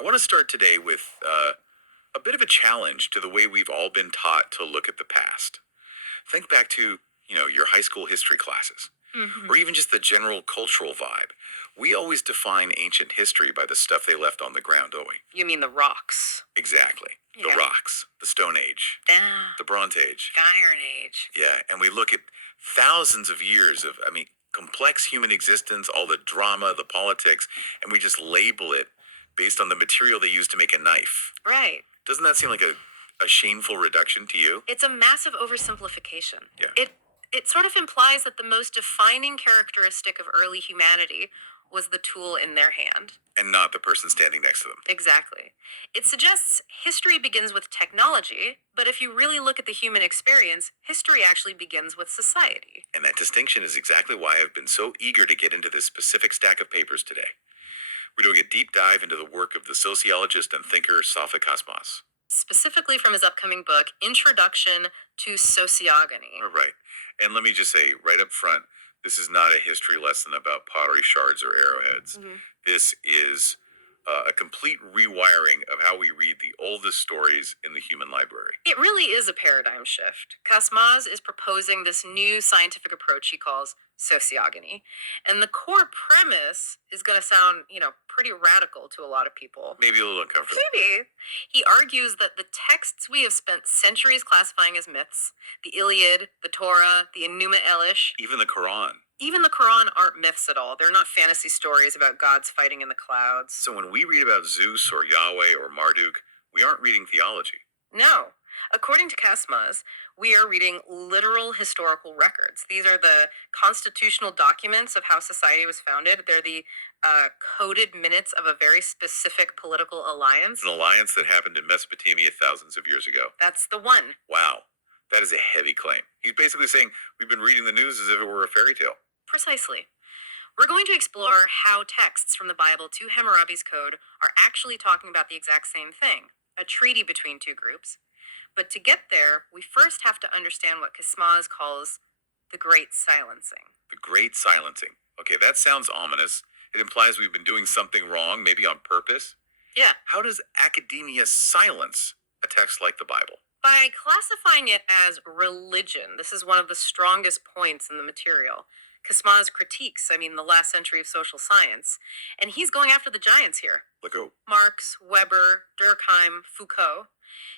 I want to start today with a bit of a challenge to the way we've all been taught to look at the past. Think back to, your high school history classes, Hmm. or even just the general cultural vibe. We always define ancient history by the stuff they left on the ground, don't we? You mean the rocks? Exactly. The Yeah. rocks, the Stone Age, The the Bronze Age. Iron Age. Yeah, and we look at thousands of years of, complex human existence, all the drama, the politics, and we just label it based on the material they used to make a knife. Right. Doesn't that seem like a shameful reduction to you? It's a massive oversimplification. Yeah. It sort of implies that the most defining characteristic of early humanity was the tool in their hand. And not the person standing next to them. Exactly. It suggests history begins with technology, but if you really look at the human experience, history actually begins with society. And that distinction is exactly why I've been so eager to get into this specific stack of papers today. We're doing a deep dive into the work of the sociologist and thinker Safa Kaçmaz. Specifically from his upcoming book, Introduction to Sociogony. All right. And let me just say right up front, this is not a history lesson about pottery shards or arrowheads. Mhm. This is a complete rewiring of how we read the oldest stories in the human library. It really is a paradigm shift. Kaçmaz is proposing this new scientific approach he calls sociogony. And the core premise is going to sound, pretty radical to a lot of people. Maybe a little uncomfortable. Maybe. He argues that the texts we have spent centuries classifying as myths, the Iliad, the Torah, the Enuma Elish, Even the Quran. even the Quran aren't myths at all. They're not fantasy stories about gods fighting in the clouds. So when we read about Zeus or Yahweh or Marduk, we aren't reading theology. No. According to Kaçmaz, we are reading literal historical records. These are the constitutional documents of how society was founded. They're the coded minutes of a very specific political alliance. An alliance that happened in Mesopotamia thousands of years ago. That's the one. Wow. That is a heavy claim. He's basically saying we've been reading the news as if it were a fairy tale. Precisely. We're going to explore how texts from the Bible to Hammurabi's code are actually talking about the exact same thing, a treaty between two groups. But to get there, we first have to understand what Kaçmaz calls the Great Silencing. The Great Silencing. Okay, that sounds ominous. It implies we've been doing something wrong, maybe on purpose. Yeah. How does academia silence a text like the Bible? By classifying it as religion, this is one of the strongest points in the material. Kaçmaz critiques, the last century of social science, and he's going after the giants here. Look, oh, Marx, Weber, Durkheim, Foucault.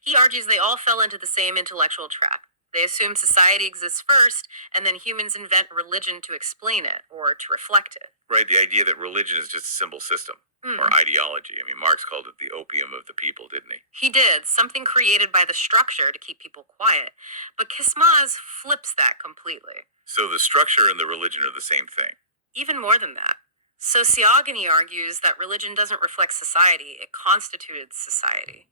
He argues they all fell into the same intellectual trap. They assume society exists first, and then humans invent religion to explain it or to reflect it. right, the idea that religion is just a symbol system Hmm. or ideology. Marx called it the opium of the people, didn't he? He did, something created by the structure to keep people quiet. But Kaçmaz flips that completely. So the structure and the religion are the same thing. Even more than that. Sociogony argues that religion doesn't reflect society, it constituted society.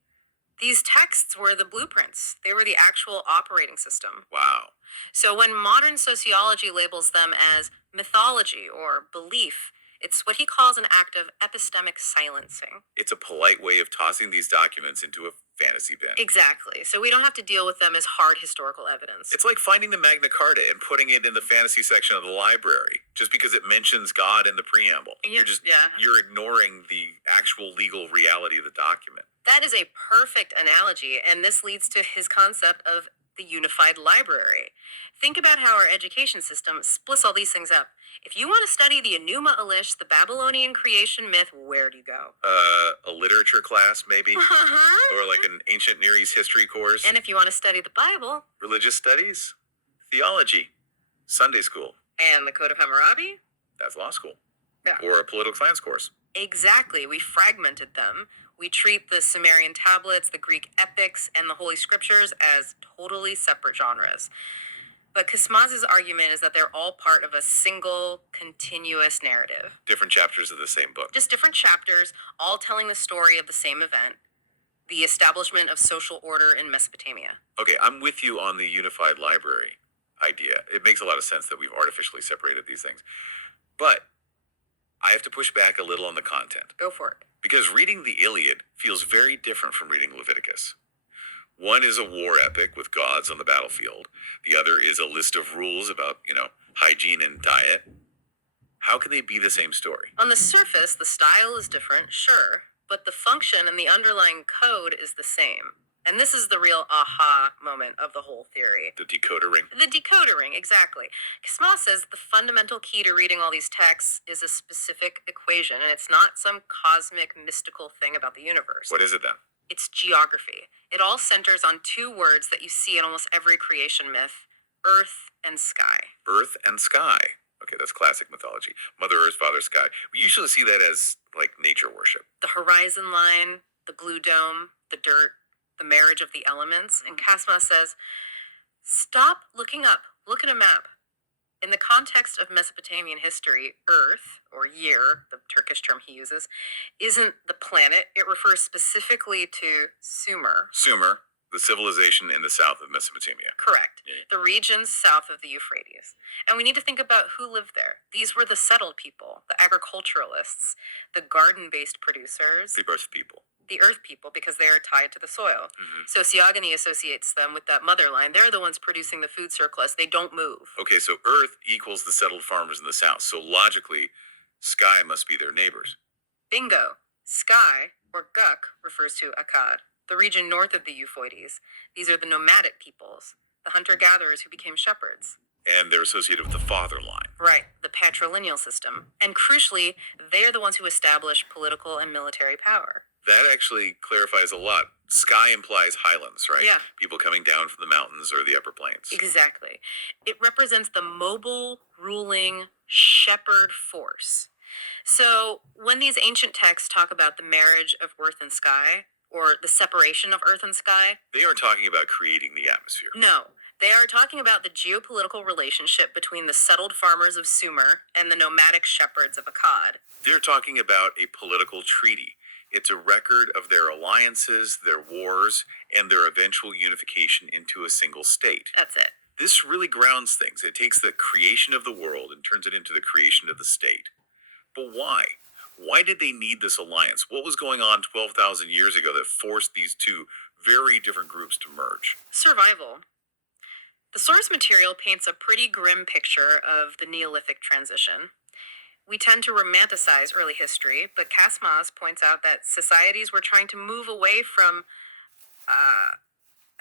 These texts were the blueprints, they were the actual operating system. Wow. So when modern sociology labels them as mythology or belief, it's what he calls an act of epistemic silencing. It's a polite way of tossing these documents into a fantasy bin. Exactly. So we don't have to deal with them as hard historical evidence. It's like finding the Magna Carta and putting it in the fantasy section of the library just because it mentions God in the preamble. You're ignoring the actual legal reality of the document. That is a perfect analogy, and this leads to his concept of the unified library. Think about how our education system splits all these things up. If you want to study the Enuma Elish, the Babylonian creation myth, where do you go? A literature class, maybe? Or like an ancient Near East history course? And if you want to study the Bible, religious studies? Theology? Sunday school? and the Code of Hammurabi? That's law school. Yeah. Or a political science course. Exactly. We fragmented them. We treat the Sumerian tablets, the Greek epics, and the Holy Scriptures as totally separate genres. But Kaçmaz's argument is that they're all part of a single, continuous narrative. Different chapters of the same book. Just different chapters, all telling the story of the same event, the establishment of social order in Mesopotamia. Okay, I'm with you on the unified library idea. It makes a lot of sense that we've artificially separated these things. But I have to push back a little on the content. Go for it. Because reading the Iliad feels very different from reading Leviticus. One is a war epic with gods on the battlefield. The other is a list of rules about, hygiene and diet. How can they be the same story? On the surface, the style is different, sure. but the function and the underlying code is the same. And this is the real aha moment of the whole theory. The decoder ring. The decoder ring, exactly. Kaçmaz says the fundamental key to reading all these texts is a specific equation, and it's not some cosmic, mystical thing about the universe. What is it then? It's geography. It all centers on two words that you see in almost every creation myth: earth and sky. Earth and sky. Okay, that's classic mythology. Mother Earth, Father Sky. We usually see that as like nature worship. The horizon line, the blue dome, the dirt, the marriage of the elements. And Kaçmaz says, stop looking up. Look at a map. In the context of Mesopotamian history, Earth, or Yer, the Turkish term he uses, isn't the planet. It refers specifically to Sumer. Sumer, the civilization in the south of Mesopotamia. Correct. Yeah. The regions south of the Euphrates. And we need to think about who lived there. These were the settled people, the agriculturalists, the garden-based producers, The earth people. the earth people, because they are tied to the soil. Mm-hmm. Sociogony associates them with that mother line. They're the ones producing the food surplus. They don't move. Okay, so earth equals the settled farmers in the south. So logically, sky must be their neighbors. Bingo. Sky, or Guk, refers to Akkad, the region north of the Euphrates. These are the nomadic peoples, the hunter-gatherers who became shepherds. And they're associated with the father line. Right, the patrilineal system. And crucially, they're the ones who establish political and military power. That actually clarifies a lot. Sky implies highlands, right? Yeah. People coming down from the mountains or the upper plains. Exactly. It represents the mobile, ruling, shepherd force. So when these ancient texts talk about the marriage of earth and sky, or the separation of earth and sky, They aren't talking about creating the atmosphere. no. They are talking about the geopolitical relationship between the settled farmers of Sumer and the nomadic shepherds of Akkad. They're talking about a political treaty. It's a record of their alliances, their wars, and their eventual unification into a single state. That's it. This really grounds things. It takes the creation of the world and turns it into the creation of the state. But why? Why did they need this alliance? What was going on 12,000 years ago that forced these two very different groups to merge? Survival. The source material paints a pretty grim picture of the Neolithic transition. We tend to romanticize early history, but Kaçmaz points out that societies were trying to move away from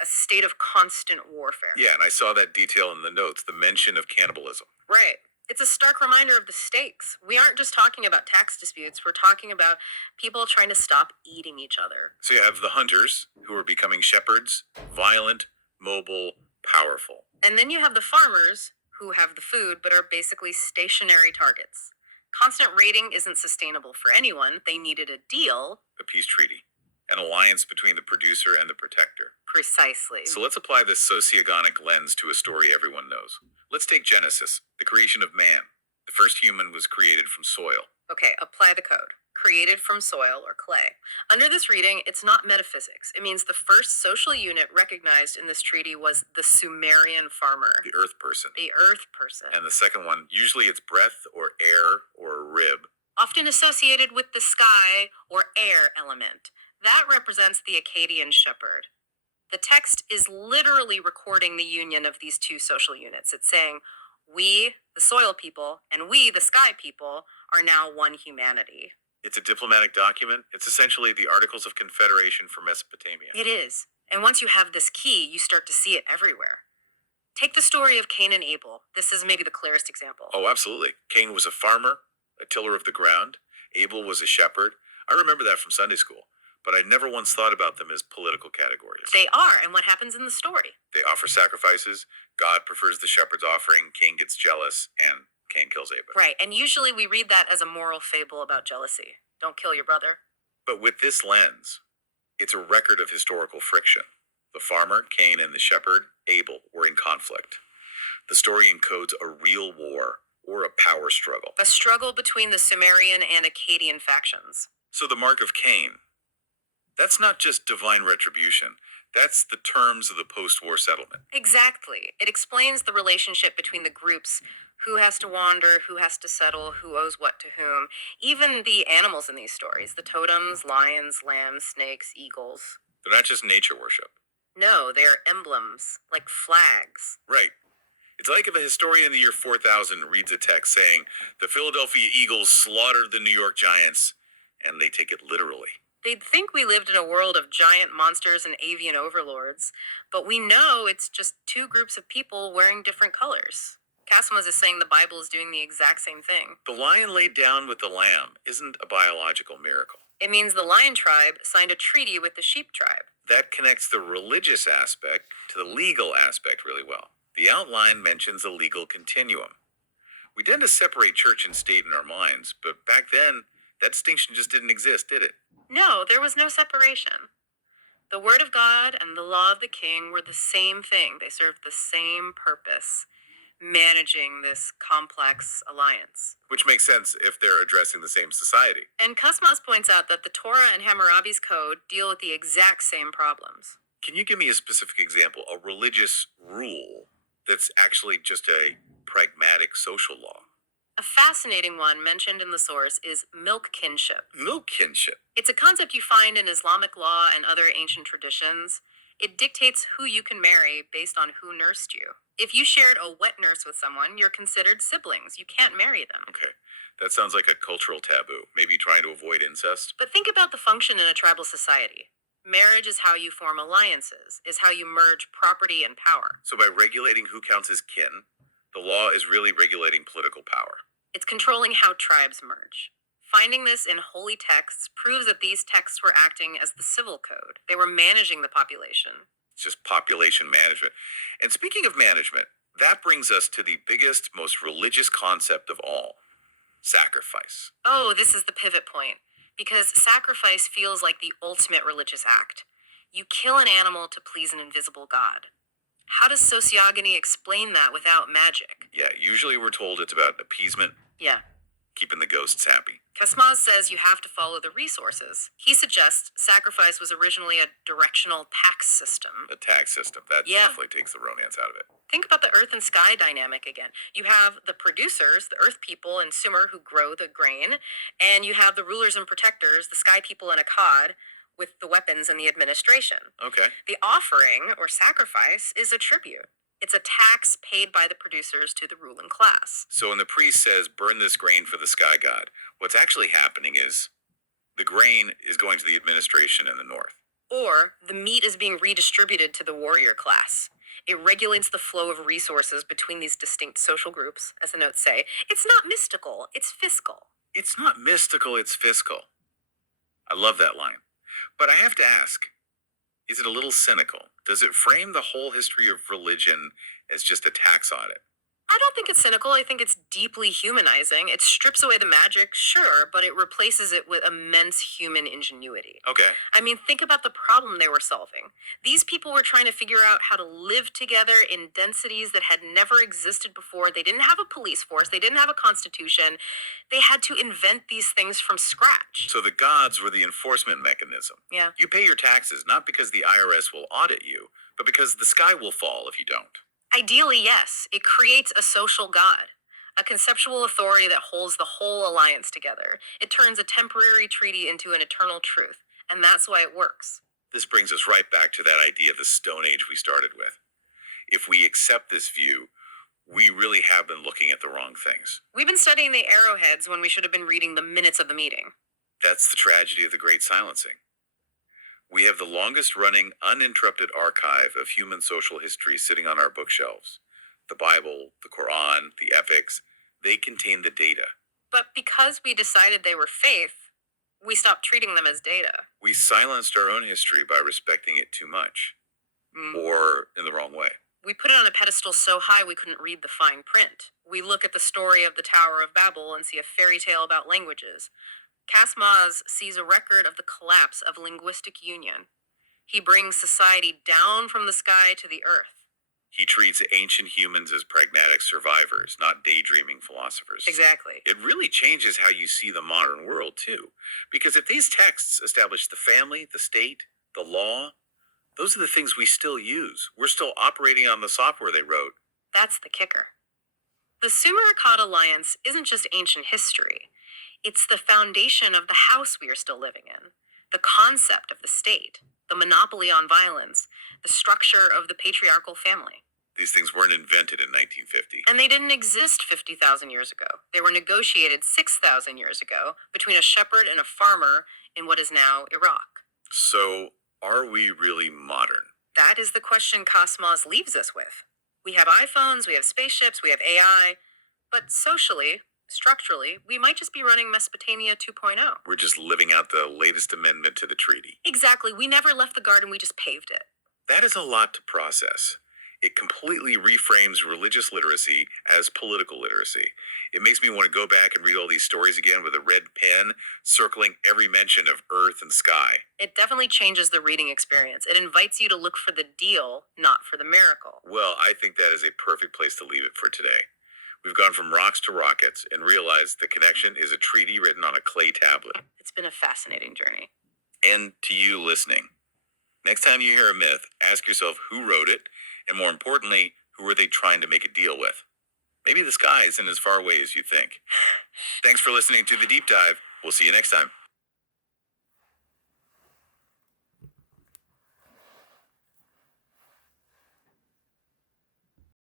a state of constant warfare. Yeah, and I saw that detail in the notes, the mention of cannibalism. Right. It's a stark reminder of the stakes. We aren't just talking about tax disputes, we're talking about people trying to stop eating each other. So you have the hunters, who are becoming shepherds, violent, mobile, powerful. And then you have the farmers, who have the food but are basically stationary targets. Constant raiding isn't sustainable for anyone. They needed a deal. A peace treaty. An alliance between the producer and the protector. Precisely. So let's apply this sociogonic lens to a story everyone knows. Let's take Genesis, the creation of man. The first human was created from soil. Okay, apply the code. Created from soil or clay. Under this reading, it's not metaphysics. It means the first social unit recognized in this treaty was the Sumerian farmer. The earth person. The earth person. And the second one, usually it's breath or air or a rib. Often associated with the sky or air element. That represents the Akkadian shepherd. The text is literally recording the union of these two social units. It's saying, we, the soil people, and we, the sky people, are now one humanity. It's a diplomatic document. It's essentially the Articles of Confederation for Mesopotamia. It is. And once you have this key, you start to see it everywhere. Take the story of Cain and Abel. This is maybe the clearest example. Oh, absolutely. Cain was a farmer, a tiller of the ground. Abel was a shepherd. I remember that from Sunday school, but I never once thought about them as political categories. They are, and what happens in the story? They offer sacrifices. God prefers the shepherd's offering. Cain gets jealous, and Cain kills Abel. Right, and usually we read that as a moral fable about jealousy. Don't kill your brother. But with this lens, it's a record of historical friction. The farmer, Cain, and the shepherd, Abel, were in conflict. The story encodes a real war or a power struggle. A struggle between the Sumerian and Akkadian factions. So the mark of Cain, that's not just divine retribution. That's the terms of the post-war settlement. Exactly. It explains the relationship between the groups. Who has to wander, who has to settle, who owes what to whom. Even the animals in these stories, the totems, lions, lambs, snakes, eagles. They're not just nature worship. No, they are emblems, like flags. Right. It's like if a historian in the year 4000 reads a text saying, the Philadelphia Eagles slaughtered the New York Giants, and they take it literally. They'd think we lived in a world of giant monsters and avian overlords, but we know it's just two groups of people wearing different colors. Casimaz is saying the Bible is doing the exact same thing. The lion laid down with the lamb isn't a biological miracle. It means the lion tribe signed a treaty with the sheep tribe. That connects the religious aspect to the legal aspect really well. The outline mentions a legal continuum. We tend to separate church and state in our minds, but back then, that distinction just didn't exist, did it? No, there was no separation. The word of God and the law of the king were the same thing. They served the same purpose, managing this complex alliance. Which makes sense if they're addressing the same society. And Cosmos points out that the Torah and Hammurabi's code deal with the exact same problems. Can you give me a specific example, a religious rule that's actually just a pragmatic social law? A fascinating one mentioned in the source is milk kinship. Milk kinship. It's a concept you find in Islamic law and other ancient traditions. It dictates who you can marry based on who nursed you. If you shared a wet nurse with someone, you're considered siblings. You can't marry them. Okay, that sounds like a cultural taboo, maybe trying to avoid incest. But think about the function in a tribal society. Marriage is how you form alliances, is how you merge property and power. So by regulating who counts as kin, the law is really regulating political power. It's controlling how tribes merge. Finding this in holy texts proves that these texts were acting as the civil code. They were managing the population. It's just population management. And speaking of management, that brings us to the biggest, most religious concept of all, sacrifice. Oh, this is the pivot point. Because sacrifice feels like the ultimate religious act. You kill an animal to please an invisible god. How does sociogony explain that without magic? Yeah, usually we're told it's about appeasement, Yeah. keeping the ghosts happy. Kasmaz says you have to follow the resources. He suggests sacrifice was originally a directional tax system. A tax system, that Yeah. definitely takes the romance out of it. Think about the earth and sky dynamic again. You have the producers, the earth people in Sumer who grow the grain, and you have the rulers and protectors, the sky people in Akkad, with the weapons and the administration. Okay. The offering, or sacrifice, is a tribute. It's a tax paid by the producers to the ruling class. So when the priest says, burn this grain for the sky god, what's actually happening is the grain is going to the administration in the north. Or the meat is being redistributed to the warrior class. It regulates the flow of resources between these distinct social groups, as the notes say. It's not mystical, it's fiscal. It's not mystical, it's fiscal. I love that line. But I have to ask, is it a little cynical? Does it frame the whole history of religion as just a tax audit? I don't think it's cynical. I think it's deeply humanizing. It strips away the magic, sure, but it replaces it with immense human ingenuity. Okay. I mean, think about the problem they were solving. These people were trying to figure out how to live together in densities that had never existed before. They didn't have a police force. They didn't have a constitution. They had to invent these things from scratch. So the gods were the enforcement mechanism. Yeah. You pay your taxes not because the IRS will audit you, but because the sky will fall if you don't. Ideally, yes. It creates a social god, a conceptual authority that holds the whole alliance together. It turns a temporary treaty into an eternal truth, and that's why it works. This brings us right back to that idea of the Stone Age we started with. If we accept this view, we really have been looking at the wrong things. We've been studying the arrowheads when we should have been reading the minutes of the meeting. That's the tragedy of the Great Silencing. We have the longest running, uninterrupted archive of human social history sitting on our bookshelves. The Bible, the Quran, the epics, they contain the data. But because we decided they were faith, we stopped treating them as data. We silenced our own history by respecting it too much, or in the wrong way. We put it on a pedestal so high we couldn't read the fine print. We look at the story of the Tower of Babel and see a fairy tale about languages. Casimaz sees a record of the collapse of linguistic union. He brings society down from the sky to the earth. He treats ancient humans as pragmatic survivors, not daydreaming philosophers. Exactly. It really changes how you see the modern world, too. Because if these texts establish the family, the state, the law, those are the things we still use. We're still operating on the software they wrote. That's the kicker. The Sumer-Akkad alliance isn't just ancient history. It's the foundation of the house we are still living in, the concept of the state, the monopoly on violence, the structure of the patriarchal family. These things weren't invented in 1950. And they didn't exist 50,000 years ago. They were negotiated 6,000 years ago between a shepherd and a farmer in what is now Iraq. So, are we really modern? That is the question Cosmos leaves us with. We have iPhones, we have spaceships, we have AI, but socially, structurally, we might just be running Mesopotamia 2.0. We're just living out the latest amendment to the treaty. Exactly. We never left the garden, we just paved it. That is a lot to process. It completely reframes religious literacy as political literacy. It makes me want to go back and read all these stories again with a red pen, circling every mention of earth and sky. It definitely changes the reading experience. It invites you to look for the deal, not for the miracle. Well, I think that is a perfect place to leave it for today. We've gone from rocks to rockets and realized the connection is a treaty written on a clay tablet. It's been a fascinating journey. And to you listening, next time you hear a myth, ask yourself who wrote it, and more importantly, who are they trying to make a deal with? Maybe the sky isn't as far away as you think. Thanks for listening to The Deep Dive. We'll see you next time.